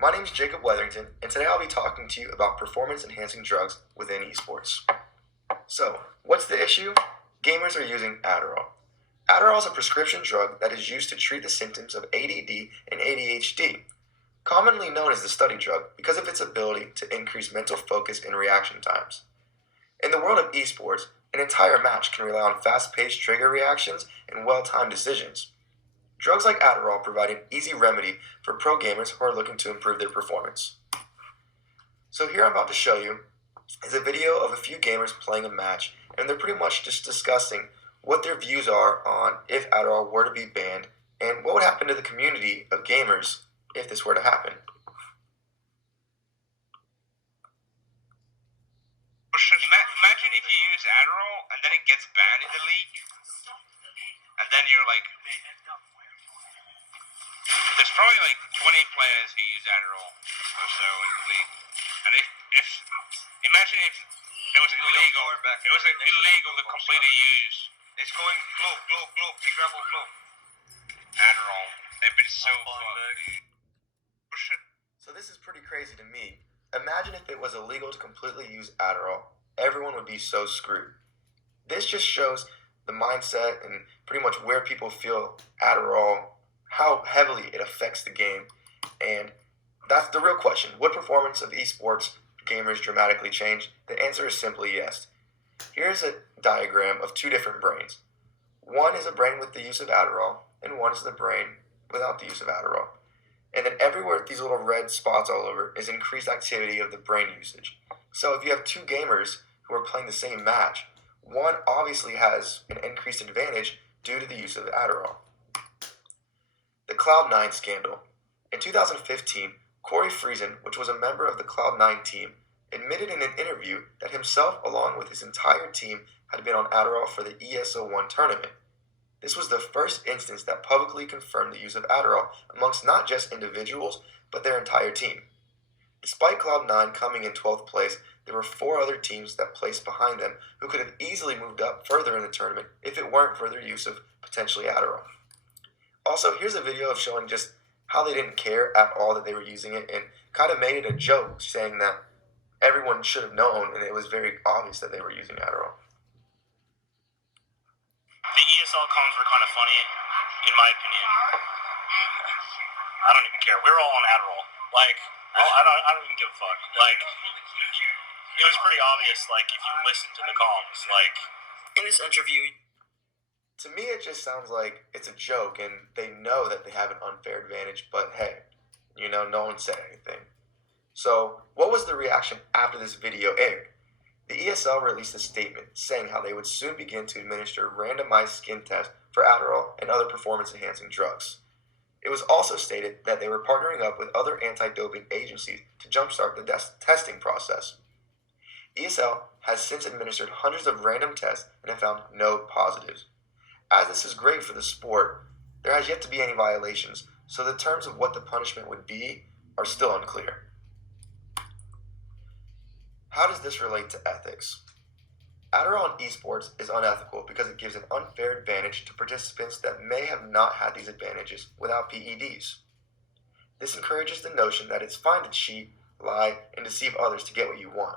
My name is Jacob Weatherington, and today I'll be talking to you about performance-enhancing drugs within esports. So, what's the issue? Gamers are using Adderall. Adderall is a prescription drug that is used to treat the symptoms of ADD and ADHD, commonly known as the study drug because of its ability to increase mental focus and reaction times. In the world of esports, an entire match can rely on fast-paced trigger reactions and well-timed decisions. Drugs like Adderall provide an easy remedy for pro gamers who are looking to improve their performance. So here I'm about to show you is a video of a few gamers playing a match, and they're pretty much just discussing what their views are on if Adderall were to be banned and what would happen to the community of gamers if this were to happen. Imagine if you use Adderall and then it gets banned in the league, and then you're like, there's probably like 20 players who use Adderall or so in the league, and if imagine if it was illegal, to completely use. It's going globe, take rebel globe. Adderall, they've been so fun. So this is pretty crazy to me. Imagine if it was illegal to completely use Adderall. Everyone would be so screwed. This just shows the mindset and pretty much where people feel Adderall, how heavily it affects the game. And that's the real question. Would performance of esports gamers dramatically change? The answer is simply yes. Here's a diagram of two different brains. One is a brain with the use of Adderall, and one is the brain without the use of Adderall. And then everywhere these little red spots all over is increased activity of the brain usage. So if you have two gamers who are playing the same match, one obviously has an increased advantage due to the use of Adderall. The Cloud9 scandal. In 2015, Corey Friesen, which was a member of the Cloud9 team, admitted in an interview that himself along with his entire team had been on Adderall for the ESO1 tournament. This was the first instance that publicly confirmed the use of Adderall amongst not just individuals, but their entire team. Despite Cloud9 coming in 12th place, there were 4 other teams that placed behind them who could have easily moved up further in the tournament if it weren't for their use of potentially Adderall. Also, here's a video of showing just how they didn't care at all that they were using it and kind of made it a joke, saying that everyone should have known and it was very obvious that they were using Adderall. The ESL comms were kind of funny, in my opinion. I don't even care. We're all on Adderall. I don't even give a fuck. It was pretty obvious, if you listen to the comms, in this interview, to me it just sounds like it's a joke and they know that they have an unfair advantage, but hey, no one said anything. So, what was the reaction after this video aired? The ESL released a statement saying how they would soon begin to administer randomized skin tests for Adderall and other performance-enhancing drugs. It was also stated that they were partnering up with other anti-doping agencies to jumpstart the testing process. ESL has since administered hundreds of random tests and have found no positives. As this is great for the sport, there has yet to be any violations, so the terms of what the punishment would be are still unclear. How does this relate to ethics? Adderall in esports is unethical because it gives an unfair advantage to participants that may have not had these advantages without PEDs. This encourages the notion that it's fine to cheat, lie, and deceive others to get what you want.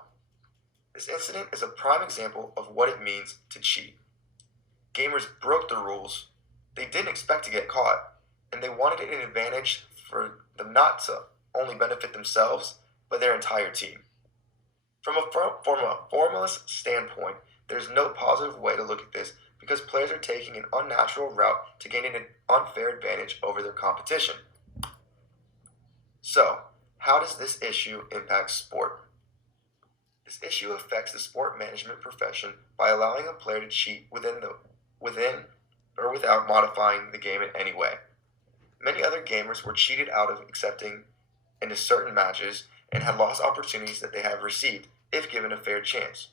This incident is a prime example of what it means to cheat. Gamers broke the rules, they didn't expect to get caught, and they wanted an advantage for them not to only benefit themselves, but their entire team. From a formalist standpoint, there's no positive way to look at this because players are taking an unnatural route to gaining an unfair advantage over their competition. So, how does this issue impact sport? This issue affects the sport management profession by allowing a player to cheat within or without modifying the game in any way. Many other gamers were cheated out of accepting into certain matches and had lost opportunities that they have received if given a fair chance.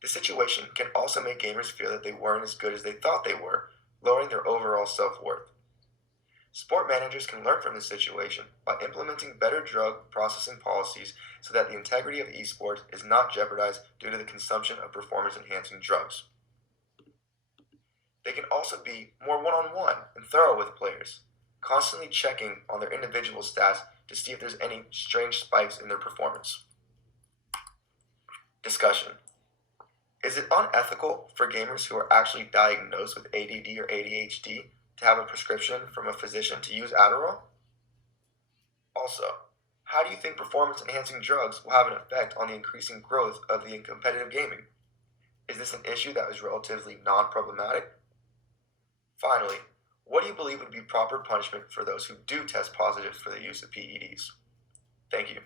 The situation can also make gamers feel that they weren't as good as they thought they were, lowering their overall self-worth. Sport managers can learn from this situation by implementing better drug processing policies so that the integrity of esports is not jeopardized due to the consumption of performance-enhancing drugs. They can also be more one-on-one and thorough with players, constantly checking on their individual stats to see if there's any strange spikes in their performance. Discussion. Is it unethical for gamers who are actually diagnosed with ADD or ADHD to have a prescription from a physician to use Adderall? Also, how do you think performance-enhancing drugs will have an effect on the increasing growth of the competitive gaming? Is this an issue that is relatively non-problematic? Finally, what do you believe would be proper punishment for those who do test positive for the use of PEDs? Thank you.